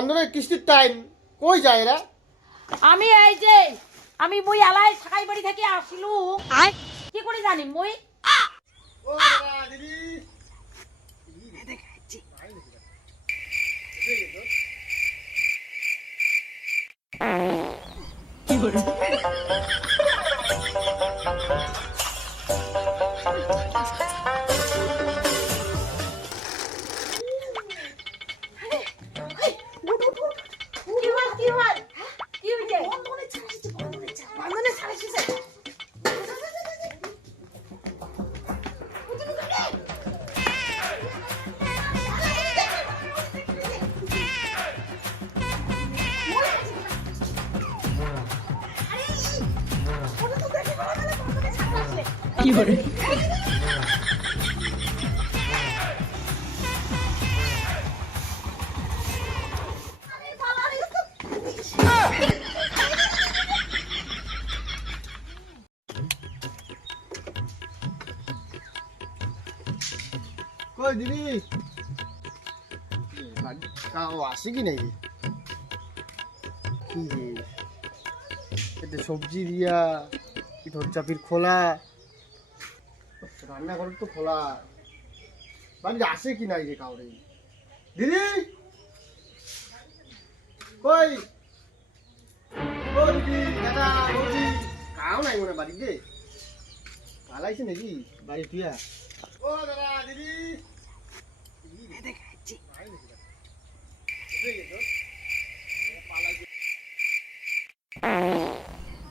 বন্ধনের কিস্তির টাইম কই যায় এরা? আমি এই যে আমি মুই আলাই ঢাকাই বাড়ি থেকে আসিলু কি করে জানি মুই ও দাদা দিদি কি করে কি করে কই দিদি কাউ আসে কি নাই কি এটা সবজি দিয়া পিঠর চাপির খোলা রান্নাঘর তো খোলা বাড়িতে আসে কি নাই রে কাউরে দিদি কই ও দিদি দাদা বৌদি কাউ নাই মনে বাড়িতে পালাইছে নাকি বাড়ি তুইয়া ও দাদা দিদি দেখাচ্ছি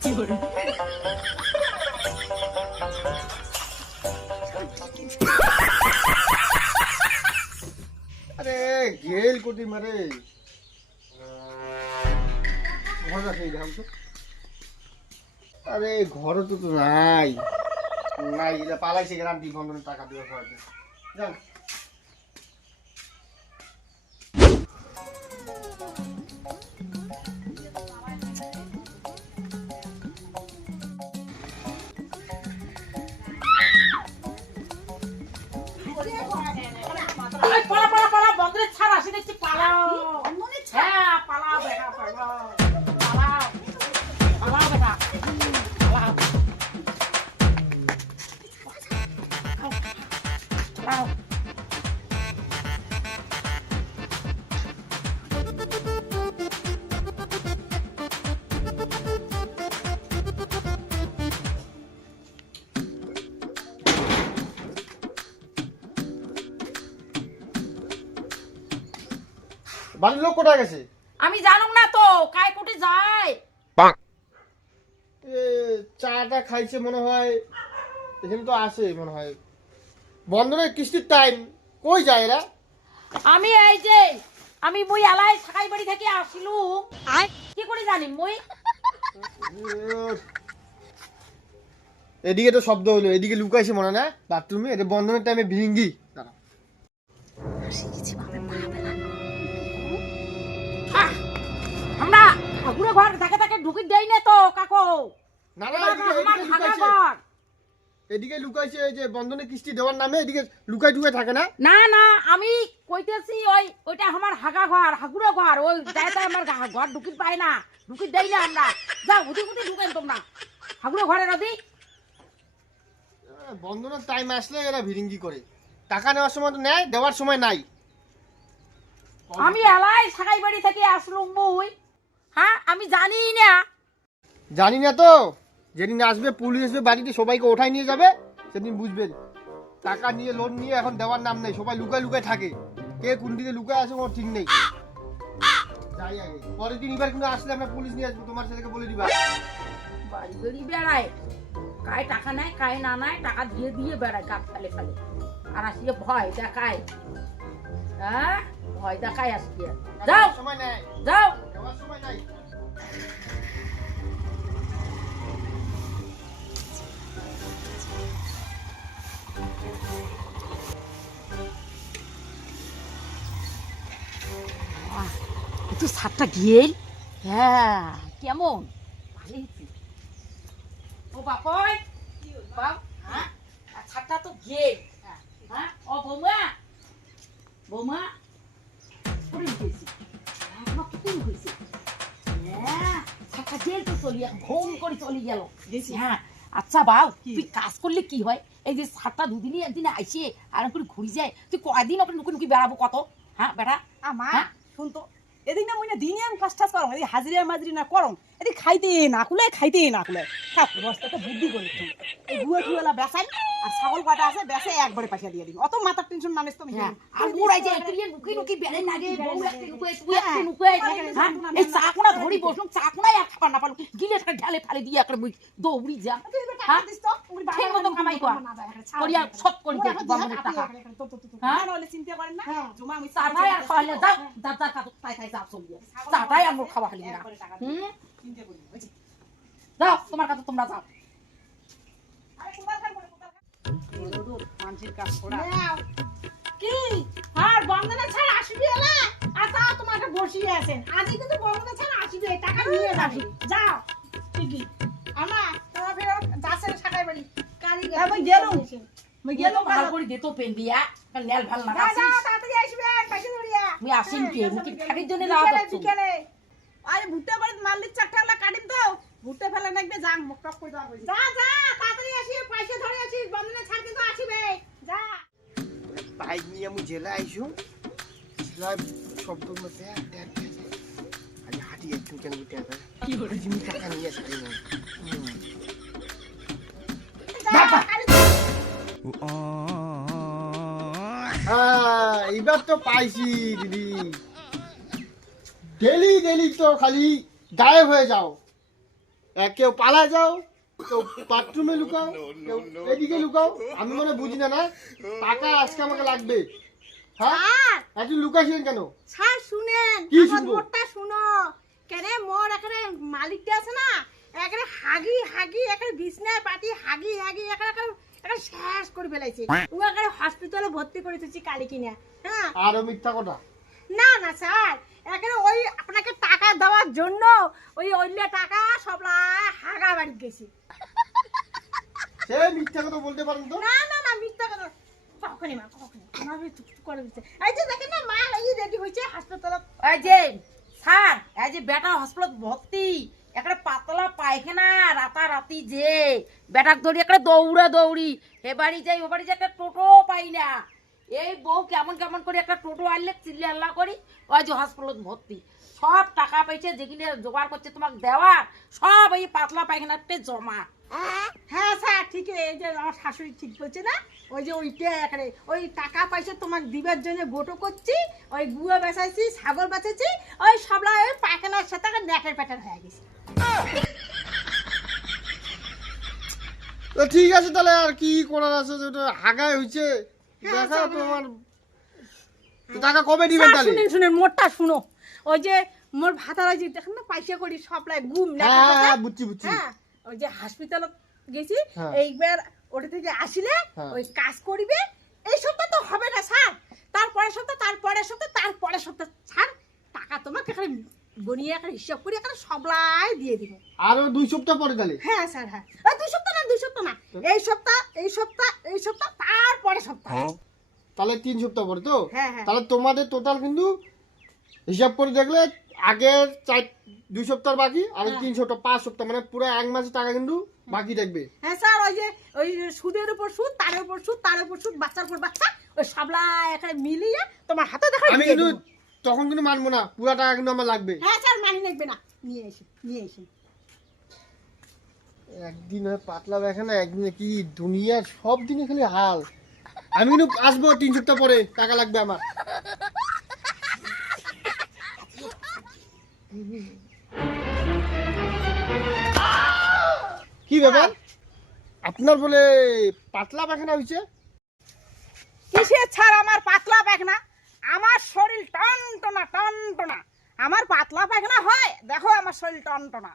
কি করে আরে গেল কোটি মারে ঘর আছে দেখাম তো আরে ঘর তো তো নাই নাই এটা পালাইছে গ্রান্টি বন্ধনের টাকা দেওয়ার পর জান পালা বন্ধের ছাড় আসি দেখছি পালাও হ্যাঁ পালাও বেটা পালাও পালাও পালাও বেটা পালাও পালাও বাড়ির লোক কোথায় গেছে আমি জানুম না তো কাই কোটে যায় চাটা খাইছে মনে হয় এখানে তো আসে মনে হয় বন্ধনের কিস্তির টাইম কই যায় এরা আমি এই যে আমি মুই আলাই ঢাকাই বাড়ি থেকে আসিলু কি করে জানি মুই এদিকে তো শব্দ হলো এদিকে লুকাইছে মনে না বাথরুমে এটা বন্ধনের টাইমে ভিঙ্গি দাঁড়া আমরা ঠাকুরের ঘর থাকে ঢুকি দেই না তো কাকো না না এদিকে লুকাইছে এই যে বন্ধনের কিস্তি দেওয়ার নামে এদিকে লুকাই ঢুকে থাকে না না না আমি কইতেছি ওইটা আমার হাগা ঘর হাগুড়ো ঘর ওই যাইতে আমার ঘর ঢুকি পায় না ঢুকি দেই না আমরা যাও উদি ঢুকেন তোমরা হাগুড়ো ঘরে নদী বন্ধনের টাইম আসলে এরা ভিরিঙ্গি করে টাকা নেওয়ার সময় তো নেয় দেওয়ার সময় নাই আমি এলাই সাকাই বাড়ি থেকে আসলুম বই হ্যাঁ আমি জানি না তো যেদিন আসবে পুলিশ আসবে বাড়িতে সবাইকে ওঠাই নিয়ে যাবে সেদিন বুঝবেন টাকা নিয়ে লোন নিয়ে এখন দেওয়ার নাম নেই সবাই লুকায় থাকে কে কোন দিকে লুকায় আছে ওর ঠিক নেই যাই আগে পরের দিন এবার কিন্তু আসলে আমরা পুলিশ নিয়ে আসবো তোমার ছেলেকে বলে দিবা বাড়ি বাড়ি বেড়ায় কায় টাকা নেয় কায় না নেয় টাকা দিয়ে বেড়ায় কাপ ফেলে আর আসিয়ে ভয় দেখায় হ্যাঁ ভয় দেখায় আসিয়ে যাও সময় নেই যাও দেওয়ার সময় নাই একটু সাতটা গিয়েল হ্যাঁ কেমন ও বাপই বাপ হ্যাঁ সাতটা তো গিয়েল হ্যাঁ ও বৌমা পড়ে গেছি কাজের তো চলি ঘুম করে চলে গেল হ্যাঁ আচ্ছা বাউ তুই কাজ করলে কি হয় এই যে সাতটা দুদিনই একদিনে আইসে আরাম করে ঘুরি যায় তুই কয়দিন ওকে নুকি নুকি বেড়াবো কত হ্যাঁ বেটা আমার হ্যাঁ? শুনতো এদিক না মইনা দিনে আমি কাজ টাজ করম এদিক হাজিরা মাজরি না করম এদিক খাইতে না কুলে থাক বস্তাটা বুদ্ধি করে তুই এই গুয়া টুয়ালা বেসাই আর ছাগল কাটা আছে বেসে একবারে পয়সা দিয়ে দিবি অত মাথার টেনশন মানিস তুমি হ্যাঁ আর বুড়াই যে তুই নুকি নুকি বেড়ে লাগে বউ একটা নুকি তুই একটা নুকি হ্যাঁ এই চাকুনা ধরি বসুন চাকুনাই আর খাবার না পারলো গিলে একটা ঢালে ফালে দিয়ে একটা দৌড়ি যা হ্যাঁ ঠিক মতো কামাই কর করিয়া সব করি দে গভর্নমেন্টের টাকা হ্যাঁ নলে চিন্তা করেন না জমা আমি চাটাই আর খাওয়ালে যা যা যা কাটো তাই তাই যা চলিয়ে চাটাই আর মোর খাওয়া খালি না চিন্তা করি বুঝি যাও তোমার কাছে তোমরা যাও আরে কোথায় থাকবো মানুষের কাজ করা কি আর বন্ধনা ছাড়া আসবি এলা আর তাও তোমাকে বসিয়ে আছেন আজই কিন্তু বন্ধনা ছাড়া আসবে টাকা নিয়ে যাবি যাও ঠিকই আমা তোমার ফের দাসের ছাড়াই বলি কালি আমি গেলাম। মই গেলো ভালো করে দে তো পেন দিয়া নেল ভাল না যাও আসিস তাড়াতাড়ি আসবে পয়সা ধরিয়া মুই আসিন কে মুকি খাবির জন্য যাওয়া দচ্ছ বিকেলে আরে ভুট্টা বাড়ি মালিক চারটা কাটিম তো ভুট্টা ফেলে নাকবে যাং মুখ টক করে দেওয়া হয়েছে যা যা তাড়াতাড়ি আসি পয়সা ধরে আসিস বন্ধনা ছাড় কিন্তু আসবে যা বাইক নিয়ে আমি জেলা আইসু জেলায় শব্দ মধ্যে আরে হাঁটি একটু কেন টাকা কি করে তুমি টাকা নিয়ে আসবে না এবার তো পাইছি দিদি ডেলি ডেলি তো খালি গায়েব হয়ে যাও কেউ পালা যাও কেউ বাথরুমে লুকাও কেউ এদিকে লুকাও আমি মনে বুঝি না না টাকা আজকে আমাকে লাগবে হ্যাঁ একটু লুকাইছিলেন কেন স্যার শুনেন কি আমার শুনবো? মোটটা শুনো কেরে মোর এখানে মালিকটা আছে না এখানে হাগি হাগি এখানে বিছনায় পাটি হাগি হাগি এখানে এখানে শেষ করে ফেলাইছে ও এখানে হসপিটালে ভর্তি করে দিচ্ছি কালি কিনা হ্যাঁ আরো মিথ্যা কথা না না স্যার এখানে ওই আপনাকে টাকা দেওয়ার জন্য ওই অন্য টাকা সব হাগা বাড়ি গেছি সে মিথ্যা কথা বলতে পারেন তো না না না মিথ্যা কথা কখনই মা কখনই আমার চুপ করে দিচ্ছে এই যে দেখেন না মা এই রেডি হয়েছে হাসপাতালে এই যে স্যার এই যে বেটা হসপিটাল ভর্তি একটা পাতলা পায়খানা রাতারাতি যে বেটাক ধরি একটা দৌড়ি এ বাড়ি যাই ও বাড়ি যাই একটা টোটো পাই না এই বউ কেমন কেমন করে একটা টোটো আনলে চিল্লি আল্লাহ করি ওই যে হসপিটাল ভর্তি সব টাকা পয়সা যেগুলো জোগাড় করছে তোমাকে দেওয়া সব এই পাতলা পায়খানাতে জমা হ্যাঁ স্যার ঠিক এই যে আমার শাশুড়ি ঠিক বলছে না ওই যে ওইটা এখানে ওই টাকা পয়সা তোমাকে দিবার জন্য গোটো করছি ওই গুয়া বেচাইছি ছাগল বেচেছি ওই সবলা ওই পায়খানার সাথে নেটের প্যাটার হয়ে গেছে তো ঠিক আছে তাহলে আর কি করার আছে যেটা হাগায় হইছে দেখা তোমার তো টাকা কবে দিবেন তাহলে শুনেন শুনেন মোটটা শুনো ওই যে মোর ভাতারা যে দেখেন না পয়সা করি সবলাই গুম হ্যাঁ বুঝছি হ্যাঁ ওই যে হাসপাতালে গেছি হ্যাঁ। এইবার ওটা থেকে আসলে হ্যাঁ। ওই কাজ করিবে এই সপ্তাহ তো হবে না স্যার তারপরের সপ্তাহ স্যার টাকা তোমাকে খালি গনিয়ে একটা হিসাব করে একটা সবলাই দিয়ে দিব আরো 2 সপ্তাহ পরে তাহলে হ্যাঁ স্যার হ্যাঁ ওই 2 সপ্তাহ না এই সপ্তাহ তারপরে সপ্তাহ তাহলে 3 সপ্তাহ পরে তো হ্যাঁ হ্যাঁ তাহলে তোমাদের টোটাল কিন্তু হিসাব করে দেখলে আগের 2 সপ্তাহ বাকি আর 3 সপ্তাহ 5 সপ্তাহ মানে পুরো 1 মাসের টাকা কিন্তু বাকি থাকবে হ্যাঁ স্যার ওই যে ওই সুদের উপর সুদ তার উপর সুদ বাচ্চার উপর বাচ্চা ওই সবলাই এখানে মিলিয়ে তোমার হাতে দেখা আমি কিন্তু তখন কিন্তু মানবো না পুরো টাকা কিন্তু আমার লাগবে হ্যাঁ স্যার মানি লাগবে না নিয়ে এসে একদিন হয় পাতলা দেখে না একদিনে কি দুনিয়ার সব দিনে খালি হাল আমি কিন্তু আসবো 3 সপ্তাহ পরে টাকা লাগবে আমার কি ব্যাপার আপনার বলে পাতলা পায়খানা হয়েছে কিসের ছাড় আমার পাতলা পায়খানা আমার শরীর টনটনা আমার পাতলা পায়খানা হয় দেখো আমার শরীর টনটনা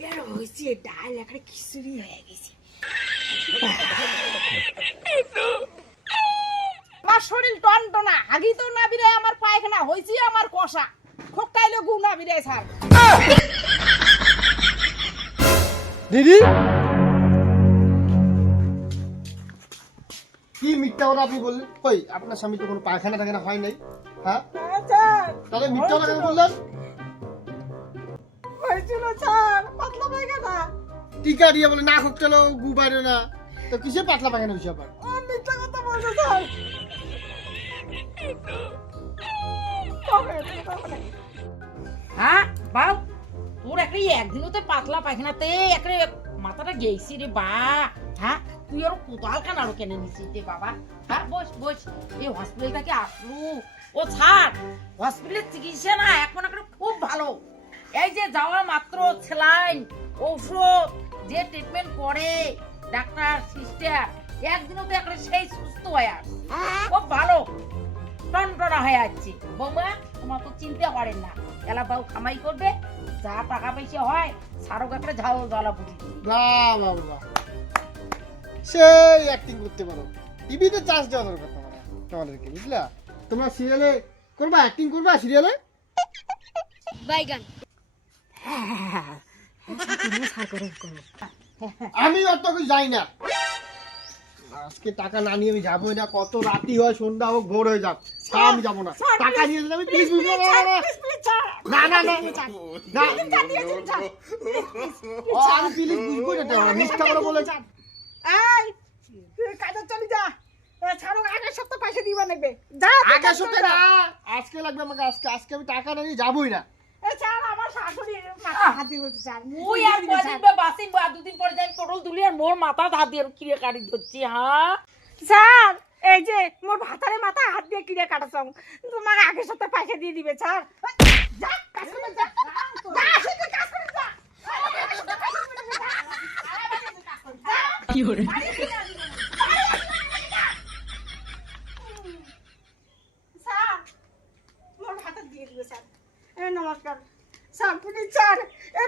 এবার হয়েছে ডাল একটা খিচুড়ি হয়ে গেছে আমার শরীর টনটনা আগি তো না বিরে আমার পায়খানা হয়েছে আমার কষা খোকাইলে গু না বিরে স্যার দিদি কি মিথ্যা কথা আপনি বললেন কই আপনার স্বামী তো কোনো পায়খানা টায়খানা হয় নাই হ্যাঁ তাহলে মিথ্যা কথা কেন বললেন ওই ছিল স্যার পাতলা পায়খানা। টিকা দিয়ে বলে না হোক চলো গু বাইরে না, তো কিসে পাতলা পায়খানা হয়েছে আবার? ও মিথ্যা কথা বলছে স্যার। তবে হ্যাঁ বাউ, তোর একটা একদিনও তো পাতলা পায়খানাতে একটা মাথাটা গেছি রে বা। হ্যাঁ তুই আর কোদাল কেন আরো কেনে নিছিস রে বাবা? হ্যাঁ বস বস, এই হসপিটাল থেকে আসলু ও ছাড়। হসপিটালের চিকিৎসা না এখন একটা খুব ভালো। এই যে যাওয়া মাত্র স্যালাইন ঔষধ যে ট্রিটমেন্ট করে ডাক্তার সিস্টার, একদিনও তো একটা সেই সুস্থ হয়ে আস, খুব ভালো টনটনা হয়ে যাচ্ছে। বৌমা তোমার তো চিনতে পারেন না, এলা বাবু কামাই করবে, যা টাকা পয়সা হয় সারক একটা ঝাল জ্বালা বুঝি। বাহ বাহ বাহ, সেই অ্যাক্টিং করতে পারো। টিভিতে চান্স দেওয়া দরকার তোমাদেরকে, বুঝলা? তোমরা সিরিয়ালে করবা, অ্যাক্টিং করবা সিরিয়ালে। আমি অত কিছু যাই না, আজকে টাকা না নিয়ে আমি যাবোই না। কত রাতি হয়, সন্ধ্যা হোক ভোর হয়ে যাক, তা আমি যাবো না। টাকা নিয়ে যাবে প্লিজ, বুঝলো? না না না না, আমি প্লিজ বুঝবো না, মিথ্যা করে বলে। এই তুই কাজে চলে যা, ছাড়ো আগের সপ্তাহ পয়সা দিবা নেবে। যা আগের সপ্তাহে না, আজকে লাগবে আমাকে, আজকে আমি টাকা না নিয়ে যাবোই না। স্যার আমার শাশুড়ি মাথা হাতি বলছে স্যার। মুই আর কদিন বা বাসিম বা দুদিন পরে যাই পটল তুলি আর মোর মাথা হাত দিয়ে কিরে কাটি ধরছি। হ্যাঁ স্যার এই যে মোর ভাতারে মাথা হাত দিয়ে কিনে কাটাছং, তোমার আগের সপ্তাহে পয়সা দিয়ে দিবে স্যার। যা কাজ করে যা, যা সেটা কাজ করে যা। কি করে স্যার মোর ভাতা দিয়ে দিবে স্যার। নমস্কার sir, please sir,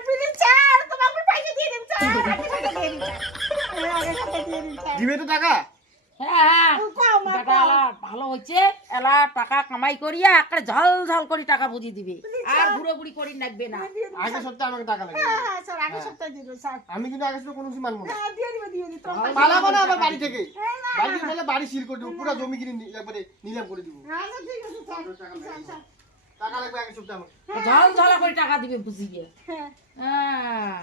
please sir তোমাকে পয়সা দিয়ে দিন স্যার, আগের সপ্তাহে দিয়ে দিন স্যার, আগের সপ্তাহে দিয়ে দিন স্যার। দিবে তো টাকা? হ্যাঁ কম, টাকা এলা ভালো হচ্ছে, এলা টাকা কামাই করিয়া একটা ঝাল ঝাল করে টাকা বুঝিয়ে দিবে, আর বুড়ো বুড়ি করি লাগবে না। আগের সপ্তাহে আমাকে টাকা লাগবে। হ্যাঁ হ্যাঁ স্যার, আগের সপ্তাহে দিয়ে দিন স্যার। আমি কিন্তু আগের সপ্তাহে কোনো কিছু মানবো না। হ্যাঁ দিয়ে দিবে তোমার পয়সা পালাবো না আবার বাড়ি থেকে, হ্যাঁ, না, বাড়ি থেকে বলে বাড়ি সিল করে দেবো, পুরো জমি কিনে একবারে নিলাম করে দিব। আচ্ছা ঠিক আছে স্যার। টাকা লাগবে আগের সপ্তাহে আমার। ঝাল ঝালা করে টাকা দিবে বুঝিয়ে। হ্যাঁ হ্যাঁ